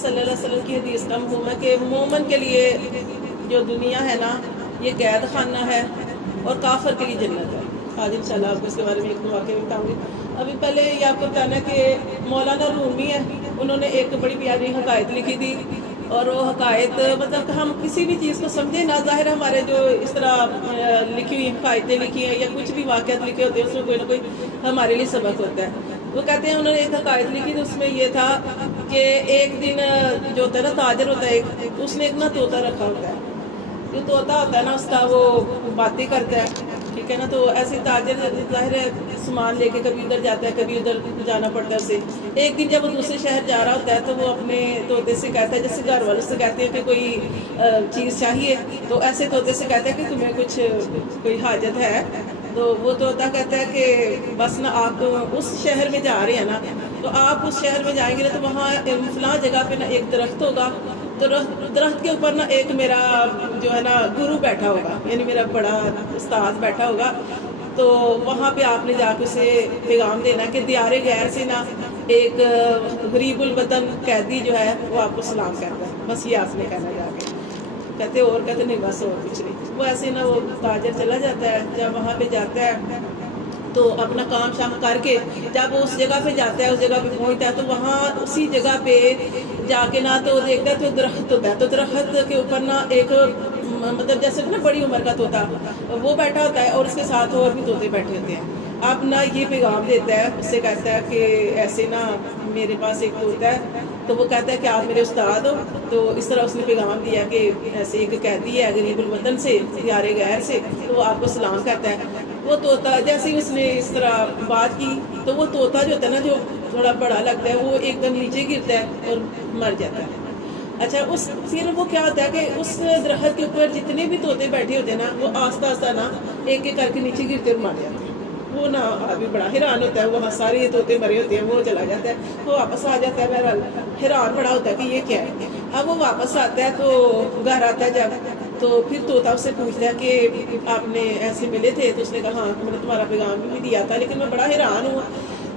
صلی اللہ علیہ وسلم کی حدیث کا مفہوم ہے کہ مومن کے لیے جو دنیا ہے نا یہ قید خانہ ہے اور کافر کے لیے جنت ہے. آج انشاءاللہ آپ کو اس کے بارے میں ایک واقعہ بھی بتاؤں گی. ابھی پہلے یہ آپ کو بتانا ہے کہ مولانا رومی ہے، انہوں نے ایک بڑی پیاری حکایت لکھی تھی، اور وہ حکایت مطلب کہ ہم کسی بھی چیز کو سمجھیں نہ، ظاہر ہمارے جو اس طرح لکھی ہوئی حکایتیں لکھی ہیں یا کچھ بھی واقعات لکھے ہوتے ہیں اس میں کوئی نہ کوئی ہمارے لیے سبق ہوتا ہے. وہ کہتے ہیں انہوں نے ایک حکایت لکھی تھی، اس میں یہ تھا کہ ایک دن جو ہوتا ہے نا تاجر ہوتا ہے ایک، اس نے ایک نا طوطا رکھا ہوتا ہے. جو طوطا ہوتا ہے نا اس کا وہ باتیں کرتا ہے، ٹھیک ہے نا. تو ایسے تاجر ظاہر ہے سامان لے کے کبھی ادھر جاتا ہے کبھی ادھر جانا پڑتا ہے اسے. ایک دن جب وہ دوسرے شہر جا رہا ہوتا ہے تو وہ اپنے طوطے سے کہتا ہے، جیسے گھر والوں سے کہتے ہیں کہ کوئی چیز چاہیے، تو ایسے طوطے سے کہتا ہے کہ تمہیں کچھ کوئی حاجت ہے. تو وہ طوطا کہتا ہے کہ بس نا آپ اس شہر میں جا رہے ہیں نا، تو آپ اس شہر میں جائیں گے نا تو وہاں فلاں جگہ پہ نا ایک درخت ہوگا، تو درخت کے اوپر نا ایک میرا جو ہے نا گرو بیٹھا ہوگا، یعنی میرا بڑا استاد بیٹھا ہوگا. تو وہاں پہ آپ نے جا کے اسے پیغام دینا کہ دیار غیر سے نا ایک غریب الوطن قیدی جو ہے وہ آپ کو سلام کہتا ہے. بس یہ آپ نے کہنا جا کے. کہتے اور کہتے نہیں بس اور کچھ نہیں. وہ ایسے نا وہ تاجر چلا جاتا ہے. جب وہاں پہ جاتا ہے تو اپنا کام شام کر کے جب وہ اس جگہ پہ جاتا ہے، اس جگہ پہ پہنچتا ہے، تو وہاں اسی جگہ پہ جا کے نا تو دیکھتا ہے تو درخت ہوتا ہے. تو درخت کے اوپر نا ایک مطلب جیسے نا بڑی عمر کا طوطا وہ بیٹھا ہوتا ہے، اور اس کے ساتھ اور بھی طوطے بیٹھے ہوتے ہیں. اب نا یہ پیغام دیتا ہے، اس سے کہتا ہے کہ ایسے نا میرے پاس ایک طوطا ہے. تو وہ کہتا ہے کہ آپ میرے استاد ہو. تو اس طرح اس نے پیغام دیا کہ ایسے ایک قیدی ہے غریب الوطن سے، دیار غیر سے، تو وہ آپ کو سلام کرتا ہے. وہ طوطا جیسے ہی اس نے اس طرح بات کی تو وہ طوطا جو ہوتا ہے نا جو تھوڑا بڑا لگتا ہے وہ ایک دم نیچے گرتا ہے اور مر جاتا ہے. اچھا پھر وہ کیا ہوتا ہے کہ اس درخت کے اوپر جتنے بھی طوطے بیٹھے ہوتے ہیں نا وہ آہستہ آہستہ نا ایک ایک کر کے نیچے گرتے اور مر جاتے ہیں. وہ نا ابھی بڑا حیران ہوتا ہے، وہاں سارے طوطے مرے ہوتے ہیں، وہ چلا جاتا ہے، وہ واپس آ جاتا ہے. بہرحال حیران بڑا ہوتا ہے کہ یہ کیا ہے. اب وہ واپس آتا ہے تو گھر آتا ہے جب، تو پھر طوطا اس سے پوچھتا ہے کہ آپ نے ایسے ملے تھے؟ تو اس نے کہا ہاں میں نے تمہارا پیغام بھی دیا تھا، لیکن میں بڑا حیران ہوں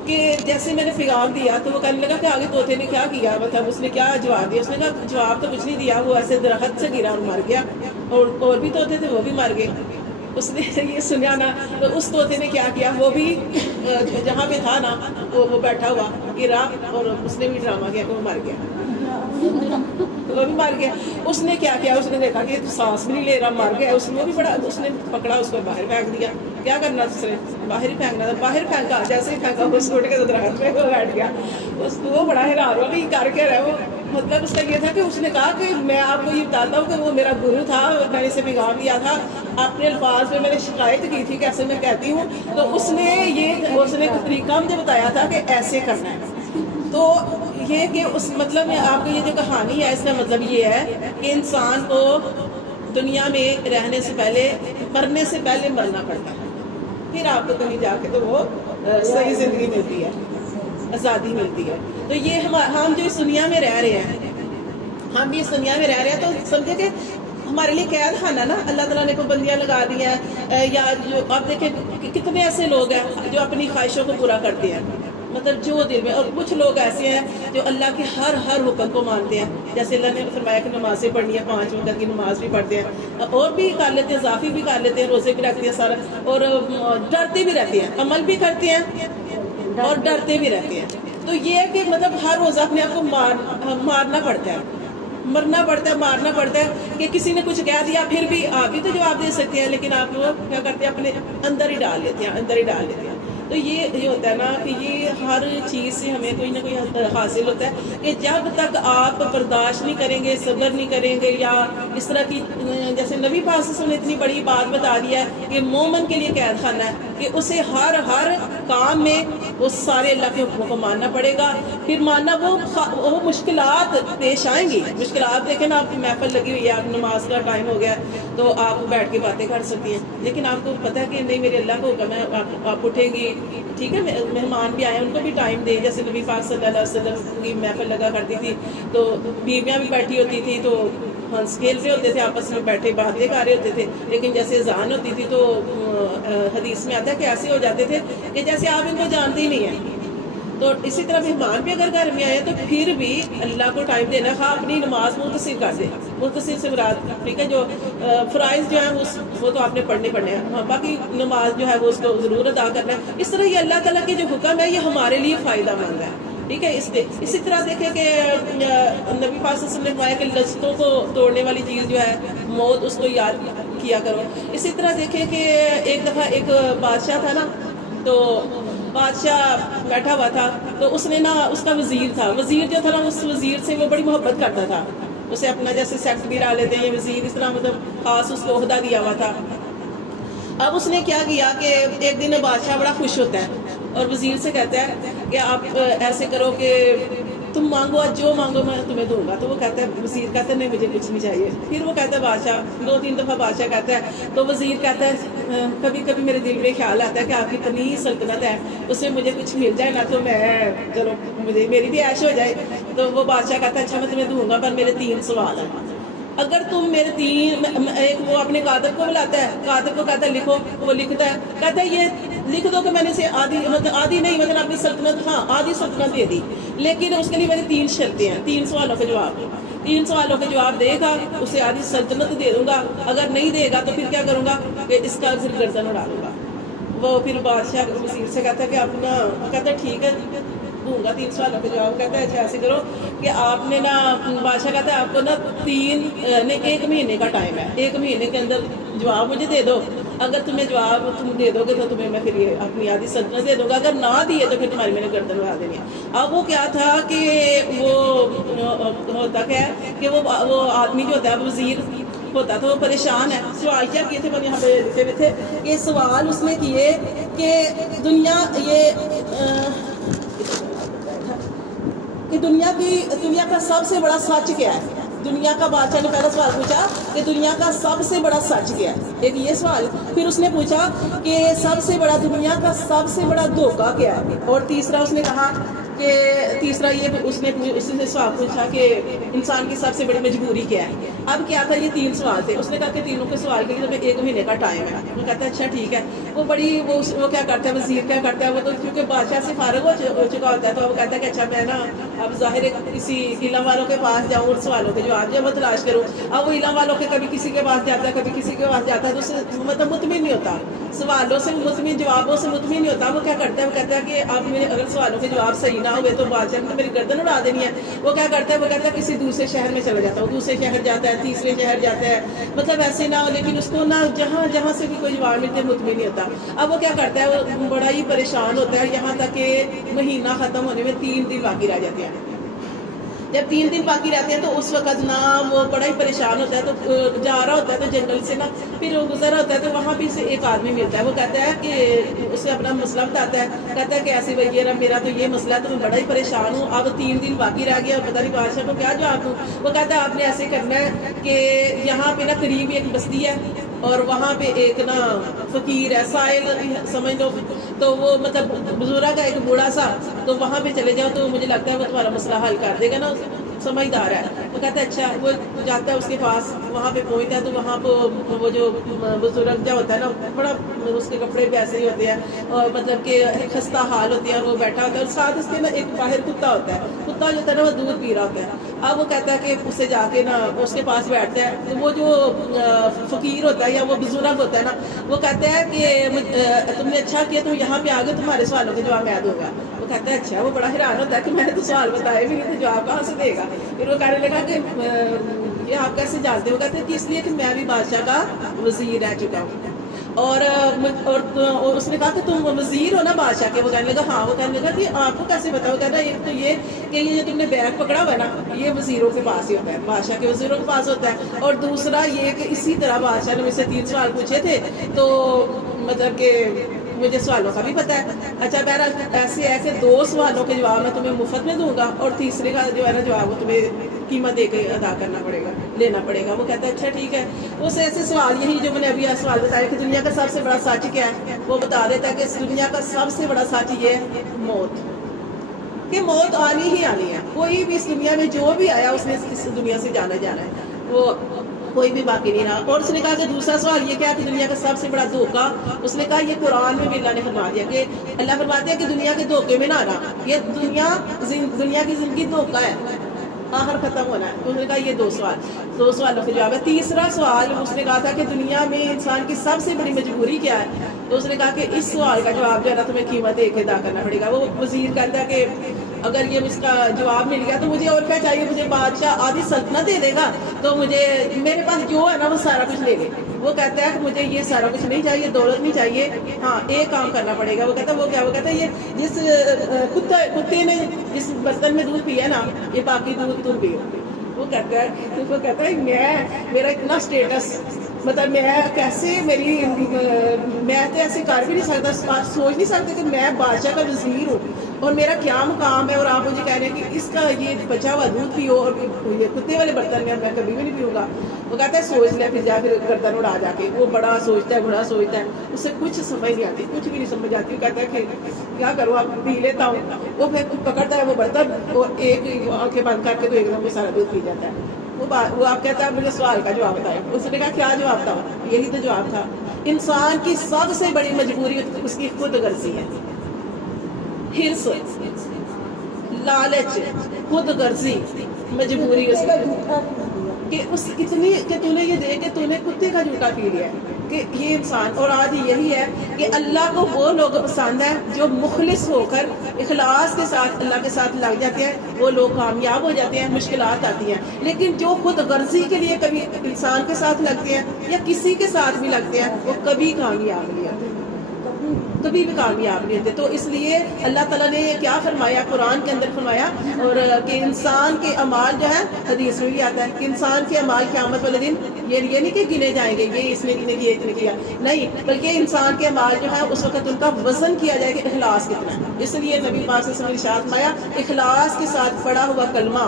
کہ جیسے میں نے پیغام دیا تو وہ کہنے لگا کہ آگے طوطے نے کیا کیا، مطلب اس نے کیا جواب دیا. اس نے کہا جواب تو کچھ نہیں دیا، وہ ایسے درخت سے گرا اور مر گیا، اور بھی طوطے تھے وہ بھی مر گئے. اس نے یہ سنیا نا تو اس طوطے نے کیا کیا، وہ بھی جہاں پہ تھا نا وہ بیٹھا ہوا گرا، اور اس نے بھی ڈرامہ کیا کہ وہ مر گیا، وہ بھی مر گیا. اس نے کیا کیا، اس نے دیکھا کہ سانس بھی نہیں لے رہا، مر گیا. اس نے بھی بڑا، اس نے پکڑا اس کو باہر پھینک دیا. کیا کرنا اس نے باہر ہی پھینکنا تھا، باہر پھینکا. جیسے ہی پھینکا وہ سوٹ کے درخت پہ وہ بیٹھ گیا. وہ بڑا حیران ہوا کہ یہ کر کے رہے. وہ مطلب اس کا یہ تھا کہ اس نے کہا کہ میں آپ کو یہ بتاتا ہوں کہ وہ میرا گرو تھا، میں نے اسے پیغام دیا تھا، اپنے الفاظ میں نے شکایت کی تھی کہ ایسے میں کہتی ہوں، تو اس نے طریقہ مجھے بتایا تھا کہ ایسے کرنا ہے. تو یہ کہ اس مطلب میں آپ کو یہ جو کہانی ہے اس کا مطلب یہ ہے کہ انسان کو دنیا میں رہنے سے پہلے، مرنے سے پہلے مرنا پڑتا ہے، پھر آپ کو کہیں جا کے تو وہ صحیح زندگی ملتی ہے، آزادی ملتی ہے. تو یہ ہم جو اس دنیا میں رہ رہے ہیں، ہم بھی اس دنیا میں رہ رہے ہیں، تو سمجھے کہ ہمارے لیے قید خانہ نا اللہ تعالیٰ نے پابندیاں لگا دی ہیں. یا جو آپ دیکھیں کتنے ایسے لوگ ہیں جو اپنی خواہشوں کو پورا کرتے ہیں، مطلب جو دل میں، اور کچھ لوگ ایسے ہیں جو اللہ کے ہر حکم کو مانتے ہیں. جیسے اللہ نے فرمایا کہ نمازیں پڑھنی ہے، 5 وقت کی نماز بھی پڑھتے ہیں، اور بھی کر لیتے ہیں، اضافی بھی کر لیتے ہیں، روزے بھی رکھتے ہیں سارا، اور ڈرتے بھی رہتے ہیں، عمل بھی کرتے ہیں اور ڈرتے بھی رہتے ہیں. تو یہ ہے کہ مطلب ہر روز اپنے آپ کو مارنا پڑتا ہے، مرنا پڑتا ہے، مارنا پڑتا ہے کہ کسی نے کچھ کہہ دیا پھر بھی آپ بھی تو جواب دے سکتے ہیں، لیکن آپ وہ کیا کرتے ہیں اپنے اندر ہی ڈال لیتے ہیں، اندر ہی ڈال لیتے ہیں. تو یہ ہوتا ہے نا کہ یہ ہر چیز سے ہمیں کوئی نہ کوئی حاصل ہوتا ہے کہ جب تک آپ برداشت نہیں کریں گے، صبر نہیں کریں گے، یا اس طرح کی جیسے نبی پاک صلی اللہ علیہ وسلم نے اتنی بڑی بات بتا دی ہے کہ مومن کے لیے قید خانہ ہے کہ اسے ہر کام میں وہ سارے اللہ کے حکموں کو ماننا پڑے گا. پھر ماننا وہ مشکلات پیش آئیں گی. مشکلات دیکھیں نا، آپ کی محفل لگی ہوئی ہے، آپ نماز کا ٹائم ہو گیا تو آپ بیٹھ کے باتیں کر سکتی ہیں، لیکن آپ کو پتہ ہے کہ نہیں میرے اللہ کو حکم ہے، آپ اٹھیں گی، ٹھیک ہے. مہمان بھی آئے ان کو بھی ٹائم دیں. جیسے نبی پاک صلی اللہ علیہ وسلم کی محفل لگا کرتی تھی تو بیویاں بھی بیٹھی ہوتی تھی تو ہنس کھیل رہے ہوتے تھے، آپس میں بیٹھے باتیں کر رہے ہوتے تھے. لیکن جیسے اذان ہوتی تھی تو حدیث میں آتا ہے کہ ایسے ہو جاتے تھے کہ جیسے آپ ان کو جانتے ہی نہیں ہیں. تو اسی طرح مہمان بھی اگر گھر میں آئے تو پھر بھی اللہ کو ٹائم دینا، ہاں اپنی نماز مختصر کر دے، مختصر سے مراد ٹھیک ہے، جو فرائض جو ہیں وہ تو آپ نے پڑھنے ہیں، ہاں باقی نماز جو ہے وہ اس کو ضرور ادا کرنا ہے۔ اس طرح یہ اللہ تعالیٰ کے جو حکم ہے یہ ہمارے لیے فائدہ مند ہے، ٹھیک ہے۔ اسی طرح دیکھیں کہ نبی پاک صلی اللہ علیہ وسلم نے فرمایا کہ لذتوں کو توڑنے والی چیز جو ہے موت، اس کو یاد کیا کرو۔ اسی طرح دیکھیں کہ ایک دفعہ ایک بادشاہ تھا نا، تو بادشاہ بیٹھا ہوا تھا، تو اس نے نا، اس کا وزیر تھا، وزیر جو تھا نا اس وزیر سے وہ بڑی محبت کرتا تھا، اسے اپنا جیسے سیکرٹری ڈال لیتے ہیں یا وزیر، اس طرح مطلب خاص اس کو عہدہ دیا ہوا تھا۔ اب اس نے کیا کیا کہ ایک دن بادشاہ بڑا خوش ہوتا ہے اور وزیر سے کہتا ہے کہ آپ ایسے کرو کہ تم مانگو، آج جو مانگو میں تمہیں دوں گا۔ تو وہ کہتا ہے، وزیر کہتا ہے نہیں مجھے کچھ نہیں چاہیے۔ پھر وہ کہتا ہے بادشاہ، 2-3 دفعہ بادشاہ کہتا ہے، تو وزیر کہتا ہے کبھی کبھی میرے دل میں خیال آتا ہے کہ آپ کی اتنی سلطنت ہے، اس میں مجھے کچھ مل جائے نا تو میں چلو مجھے میری بھی عیش ہو جائے۔ تو وہ بادشاہ کہتا ہے اچھا میں تمہیں دوں گا، پر میرے 3 سوال ہیں۔ اگر تم میرے 3، ایک وہ اپنے کاتب کو بلاتا ہے، کاتب کو کہتا ہے لکھو، وہ لکھتا ہے، کہتا ہے یہ لکھ دو کہ میں نے اسے آدھی نہیں مطلب اپنی سلطنت، ہاں آدھی سلطنت دے دی، لیکن اس کے لیے میری 3 شرطیں ہیں، 3 سوالوں کے جواب، 3 سوالوں کے جواب دے گا اسے آدھی سلطنت دے دوں گا، اگر نہیں دے گا تو پھر کیا کروں گا کہ اس کا پھر گردن اڑا دوں گا۔ وہ پھر بادشاہ وزیر سے کہتا ہے کہ اپنا، کہتا ہے ٹھیک ہے دوں گا 3 سوالوں کے جواب۔ کہتا ہے اچھا ایسے کرو کہ آپ نے نا، بادشاہ کہتا ہے آپ کو نا 1 مہینے کا ٹائم ہے، 1 مہینے کے اندر جواب مجھے دے دو، اگر تمہیں جواب تم دے دو گے تو تمہیں میں پھر یہ اپنی آدھی سلطنت دے دوں گا، اگر نہ دیے تو پھر تمہاری میں نے گردن اڑا دینی ہے۔ اب وہ کیا تھا کہ وہ ہوتا کیا ہے کہ وہ آدمی جو ہوتا ہے وزیر ہوتا تھا وہ پریشان ہے۔ سوال کیا کیے تھے، میں یہاں پہ لکھے ہوئے تھے کہ سوال اس نے کیے کہ دنیا کا سب سے بڑا سچ کیا ہے۔ دنیا کا بادشاہ نے پہلا سوال پوچھا کہ دنیا کا سب سے بڑا سچ کیا ہے، ایک یہ سوال۔ پھر اس نے پوچھا کہ دنیا کا سب سے بڑا دھوکہ کیا ہے، اور تیسرا اس نے کہا کہ اس نے سوال پوچھا کہ انسان کی سب سے بڑی مجبوری کیا ہے۔ اب کیا تھا، یہ 3 سوال تھے۔ اس نے کہا کہ تینوں کے سوال کے لیے تمہیں 1 مہینے کا ٹائم ہے۔ وہ کہتا ہے اچھا ٹھیک ہے۔ وہ کیا کرتا ہے، وزیر کیا کرتا ہے، وہ تو کیونکہ بادشاہ سے فارغ ہو چکا ہوتا ہے، تو وہ کہتا ہے کہ اچھا میں نا اب ظاہر ہے کسی علم والوں کے پاس جاؤں اور سوالوں کے جواب جب تلاش کروں۔ اب وہ علم والوں کے کبھی کسی کے پاس جاتا ہے، کبھی کسی کے پاس جاتا ہے، تو اس سے مطلب مطمئن نہیں ہوتا، سوالوں سے مطمئن، جوابوں سے مطمئن نہیں ہوتا۔ وہ کیا کرتا ہے، وہ کہتا ہے کہ اب میرے اگر سوالوں کے جواب صحیح نہ ہوئے تو بادشاہ نے میری گردن اڑا دینی ہے۔ وہ کیا کرتا ہے، وہ کہتا ہے کسی دوسرے شہر میں چلا جاتا ہے، وہ دوسرے شہر جاتا ہے، تیسرے شہر جاتا ہے، مطلب ایسے نہ ہو، لیکن اس کو نہ جہاں سے بھی کوئی جواب ملتے مطمئن نہیں ہوتا۔ اب وہ کیا کرتا ہے، وہ بڑا ہی پریشان ہوتا ہے، یہاں تک کہ مہینہ ختم ہونے میں 3 دن باقی رہ جاتے ہیں۔ جب 3 دن باقی رہتے ہیں تو اس وقت نا وہ بڑا ہی پریشان ہوتا ہے، تو جا رہا ہوتا ہے تو جنگل سے نا پھر وہ گزر ہوتا ہے، تو وہاں بھی اسے ایک آدمی ملتا ہے۔ وہ کہتا ہے کہ اسے اپنا مسئلہ بتاتا ہے، کہتا ہے کہ ایسے وغیرہ میرا تو یہ مسئلہ ہے، تو میں بڑا ہی پریشان ہوں، اب 3 دن باقی رہ گیا اور پتہ نہیں بادشاہ کو کیا جواب دوں۔ وہ کہتا ہے آپ نے ایسے کرنا ہے کہ یہاں پہ نا قریب ایک بستی ہے اور وہاں پہ ایک نا فقیر ہے، سائل سمجھ لو، تو وہ مطلب بزرگ کا ایک بوڑھا سا، تو وہاں پہ چلے جاؤ تو مجھے لگتا ہے وہ تمہارا مسئلہ حل کر دے گا نا، سمجھدار ہے۔ وہ کہتا ہے اچھا، وہ جاتا ہے اس کے پاس، وہاں پہ پہنچتا ہے تو وہاں پہ وہ جو بزرگ جو ہوتا ہے نا بڑا، اس کے کپڑے بھی ایسے ہی ہوتے ہیں اور مطلب کہ خستہ حال ہوتے ہیں، اور وہ بیٹھا ہوتا ہے، اور ساتھ اس کے نا ایک باہر کتا ہوتا ہے، کتا جو ہوتا ہے نا وہ دودھ پی رہا ہوتا ہے۔ اب وہ کہتا ہے کہ اس سے جا کے نا اس کے پاس بیٹھتا ہے، تو وہ جو فقیر ہوتا ہے یا وہ بزرگ ہوتا ہے نا، وہ کہتا ہے کہ تم نے اچھا کیا تم یہاں پہ آ گئے، تمہارے سوالوں کے جواب میں دوں گا۔ وہ کہتا ہے اچھا، وہ بڑا حیران ہوتا ہے کہ میں نے تو سوال بتائے بھی نہیں تھے، جواب کہاں سے دے گا۔ پھر وہ کہنے لگا کہ یہ آپ کیسے جانتے ہو؟ کہتے ہیں کہ اس لیے کہ میں بھی بادشاہ کا وزیر رہ چکا ہوں، اور اس نے کہا کہ تم وزیر ہو نا بادشاہ کے؟ وہ کہنے لگا ہاں۔ وہ کہنے لگا کہ آپ کو کیسے پتا؟ وہ کہنا ایک تو یہ کہ یہ جو تم نے بیگ پکڑا ہوا ہے نا یہ وزیروں کے پاس ہی ہوتا ہے، بادشاہ کے وزیروں کے پاس ہوتا ہے، اور دوسرا یہ کہ اسی طرح بادشاہ نے مجھ سے 3 سوال پوچھے تھے، تو مطلب کہ مجھے سوالوں کا بھی پتا ہے۔ اچھا بہرحال ایسے ہے کہ 2 سوالوں کے جواب میں تمہیں مفت میں دوں گا، اور تیسرے کا جو ہے نا جواب وہ تمہیں قیمت دے کے ادا کرنا پڑے گا، لینا پڑے گا۔ وہ کہتا ہے اچھا ٹھیک ہے۔ اس ایسے سوال یہی جو میں نے ابھی سوال بتایا کہ دنیا کا سب سے بڑا سچ کیا ہے، وہ بتا دیتا ہے کہ اس دنیا کا سب سے بڑا سچ یہ ہے موت، کہ موت آنی ہی آنی ہے۔ کوئی بھی اس دنیا میں جو بھی آیا اس نے اس دنیا سے جانا ہے، وہ کوئی بھی باقی نہیں رہا. اور اس نے کہا کہ دوسرا سوال یہ کیا کہ دنیا کا سب سے بڑا دھوکہ, اس نے کہا یہ قرآن میں بھی اللہ نے فرما دیا کہ اللہ فرماتے ہیں کہ دنیا کے دھوکے میں نہ آنا, یہ دنیا کی زندگی دھوکہ ہے, آخر ختم ہونا ہے. اس نے کہا یہ دو سوالوں سے جواب ہے. تیسرا سوال اس نے کہا تھا کہ دنیا میں انسان کی سب سے بڑی مجبوری کیا ہے, تو اس نے کہا کہ اس سوال کا جواب جو ہے نا تمہیں قیمت دے کے ادا کرنا پڑے گا. وہ وزیر کہتا ہے کہ اگر یہ اس کا جواب مل گیا تو مجھے اور کیا چاہیے, مجھے بادشاہ آدھی سلطنت دے دے گا تو مجھے میرے پاس جو ہے نا وہ سارا کچھ لے لے. وہ کہتا ہے کہ مجھے یہ سارا کچھ نہیں چاہیے, دولت نہیں چاہیے, ہاں ایک کام کرنا پڑے گا. وہ کہتا ہے وہ کیا, وہ کہتا ہے یہ جس کتے نے جس برتن میں دودھ پیا نا یہ باقی دودھ تم پیو. وہ کہتا ہے میرا اتنا اسٹیٹس, مطلب میں کیسے میں تو ایسے کر بھی نہیں سکتا, آپ سوچ نہیں سکتے کہ میں بادشاہ کا وزیر ہوں اور میرا کیا مقام ہے, اور آپ مجھے کہہ رہے ہیں کہ اس کا یہ بچا ہوا دودھ پیو اور یہ کتے والے برتن میں کبھی بھی نہیں پیوں گا. وہ کہتا ہے سوچ لے, پھر گردن اڑا جا کے. وہ بڑا سوچتا ہے, اسے کچھ سمجھ نہیں آتی, کچھ بھی نہیں سمجھ آتی. وہ کہتا ہے کہ کیا کروں, آپ پی لیتا ہوں. وہ پھر پکڑتا ہے وہ برتن اور ایک آنکھیں بند کر کے تو ایک دم سارا دودھ پی جاتا ہے. وہ آپ کہتا ہے مجھے سوال کا جواب بتائیں. اس نے کہا کیا جواب تھا, یہی تو جواب تھا, انسان کی سب سے بڑی مجبوری اس کی خود غرضی ہے, حرص, لالچ, خود غرضی مجبوری اس کہ اس اتنی کہ تو نے یہ دے کہ تو نے کتے کا جھوٹا پی لیا ہے کہ یہ انسان. اور آج یہی ہے کہ اللہ کو وہ لوگ پسند ہیں جو مخلص ہو کر اخلاص کے ساتھ اللہ کے ساتھ لگ جاتے ہیں, وہ لوگ کامیاب ہو جاتے ہیں, مشکلات آتی ہیں. لیکن جو خود غرضی کے لیے کبھی انسان کے ساتھ لگتے ہیں یا کسی کے ساتھ بھی لگتے ہیں وہ کبھی کامیاب نہیں ہوتے, کبھی بھی کامیاب نہیں ہوتے. تو اس لیے اللہ تعالیٰ نے کیا فرمایا, قرآن کے اندر فرمایا, اور کہ انسان کے اعمال جو ہے حدیث میں بھی آتا ہے کہ انسان کے اعمال قیامت والے دن یہ نہیں کہ گنے جائیں گے, یہ اس نے کیا اتنے کیا, نہیں, بلکہ انسان کے اعمال جو ہے اس وقت ان کا وزن کیا جائے کہ اخلاص کتنا ہے. اس لیے نبی پاک صلی اللہ علیہ وسلم نے ارشاد فرمایا اخلاص کے ساتھ پڑھا ہوا کلمہ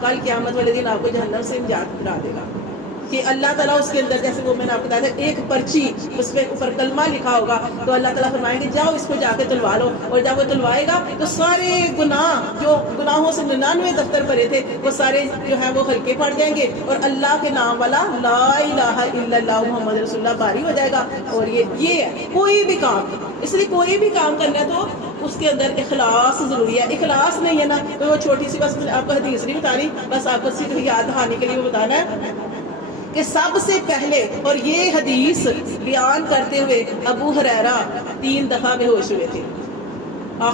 کل قیامت والے دن آپ کو جہنم سے نجات دلا دے گا. کہ اللہ تعالیٰ اس کے اندر, جیسے وہ میں نے آپ کو بتایا تھا, ایک پرچی اس پہ اوپر کلمہ لکھا ہوگا تو اللہ تعالیٰ فرمائیں گے جاؤ اس کو جا کے تلوا لو. اور جب وہ تلوائے گا تو سارے گناہ جو گناہوں سے 99 دفتر بھرے تھے وہ سارے جو ہیں وہ ہلکے پڑ جائیں گے, اور اللہ کے نام والا لا الہ الا اللہ محمد رسول اللہ باری ہو جائے گا. اور یہ ہے کوئی بھی کام, اس لیے کوئی بھی کام کرنا ہے تو اس کے اندر اخلاص ضروری ہے. اخلاص نہیں ہے نا تو وہ چھوٹی سی, بس آپ کو حدیث نہیں بتا رہی, بس آپ کو صرف یاد دہانے کے لیے وہ بتانا ہے کہ سب سے پہلے, اور یہ حدیث بیان کرتے ہوئے ابو ہریرہ 3 دفعہ بے ہوش ہوئے تھے.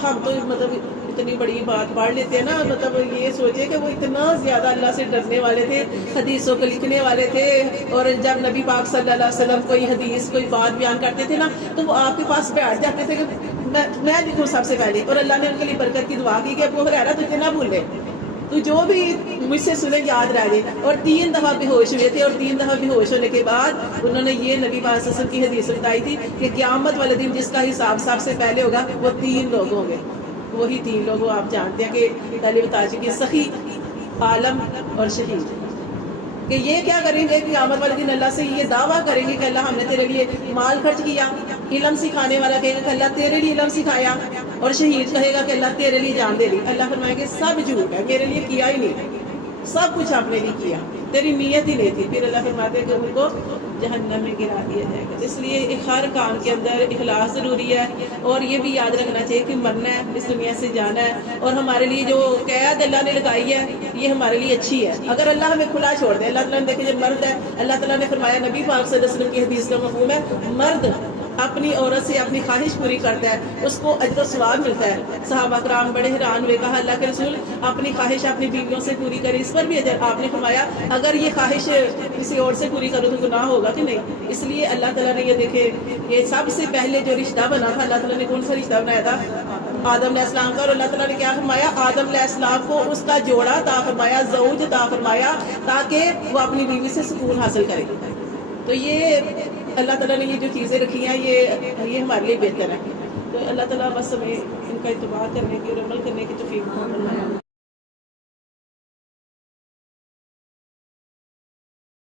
ہم تو مطلب اتنی بڑی بات پڑھ لیتے ہیں نا, مطلب یہ سوچے کہ وہ اتنا زیادہ اللہ سے ڈرنے والے تھے, حدیثوں کو لکھنے والے تھے. اور جب نبی پاک صلی اللہ علیہ وسلم کوئی حدیث کوئی بات بیان کرتے تھے نا تو وہ آپ کے پاس بیٹھ جاتے تھے کہ میں لکھوں سب سے پہلے. اور اللہ نے ان کے لیے برکت کی دعا کی کہ ابو ہریرہ تجھے نہ بھولے, تو جو بھی مجھ سے سنے یاد رہ گئے. اور 3 دفعہ بے ہوش ہوئے تھے, اور 3 دفعہ بے ہوش ہونے کے بعد انہوں نے یہ نبی پاک صلی اللہ علیہ وسلم کی حدیث بتائی تھی کہ قیامت والے دن جس کا حساب سب سے پہلے ہوگا وہ 3 لوگ ہوں گے. وہی 3 لوگ وہ آپ جانتے ہیں کہ پہلے بتا چکی, سخی, عالم اور شہید. کہ یہ کیا کریں گے, قیامت والے دن اللہ سے یہ دعویٰ کریں گے کہ اللہ ہم نے تیرے لیے مال خرچ کیا. علم سکھانے والا کہے گا کہ اللہ تیرے لیے علم سکھایا, اور شہید کہے گا کہ اللہ تیرے لیے جان دے لی. اللہ فرمائے گے سب جھوٹ ہے, میرے لیے کیا ہی نہیں, سب کچھ آپ نے نہیں کیا, تیری نیت ہی نہیں تھی. پھر اللہ فرماتے ہیں کہ ان کو جہنم میں گرا دیا جائے گا. اس لیے ہر کام کے اندر اخلاص ضروری ہے. اور یہ بھی یاد رکھنا چاہیے کہ مرنا ہے, اس دنیا سے جانا ہے, اور ہمارے لیے جو قید اللہ نے لگائی ہے یہ ہمارے لیے اچھی ہے. اگر اللہ ہمیں کھلا چھوڑ دے, اللہ تعالیٰ نے دیکھے جب مرد ہے, اللہ تعالیٰ نے فرمایا نبی پاک صلی اللہ علیہ وسلم کی حدیث کا مفہوم ہے مرد اپنی عورت سے اپنی خواہش پوری کرتا ہے اس کو اجر و ثواب ملتا ہے. صحابہ کرام بڑے حیران ہوئے, کہا اللہ کے رسول اپنی خواہش اپنی بیویوں سے پوری کرے, اس پر بھی اجر. آپ نے فرمایا اگر یہ خواہش کسی اور سے پوری کرو تو گناہ ہوگا کہ نہیں. اس لیے اللہ تعالیٰ نے یہ دیکھے یہ سب سے پہلے جو رشتہ بنا تھا, اللہ تعالیٰ نے کون سا رشتہ بنایا تھا, آدم علیہ السلام کا. اور اللہ تعالیٰ نے کیا فرمایا, آدم علیہ السلام کو اس کا جوڑا عطا فرمایا, زوج عطا فرمایا, تاکہ وہ اپنی بیوی سے سکون حاصل کرے. تو یہ اللہ تعالیٰ نے یہ جو چیزیں رکھی ہیں یہ ہمارے لیے بہتر ہے. تو اللہ تعالیٰ بس ہمیں ان کا اتباع کرنے کی اور عمل کرنے کی توفیق عطا فرمائے.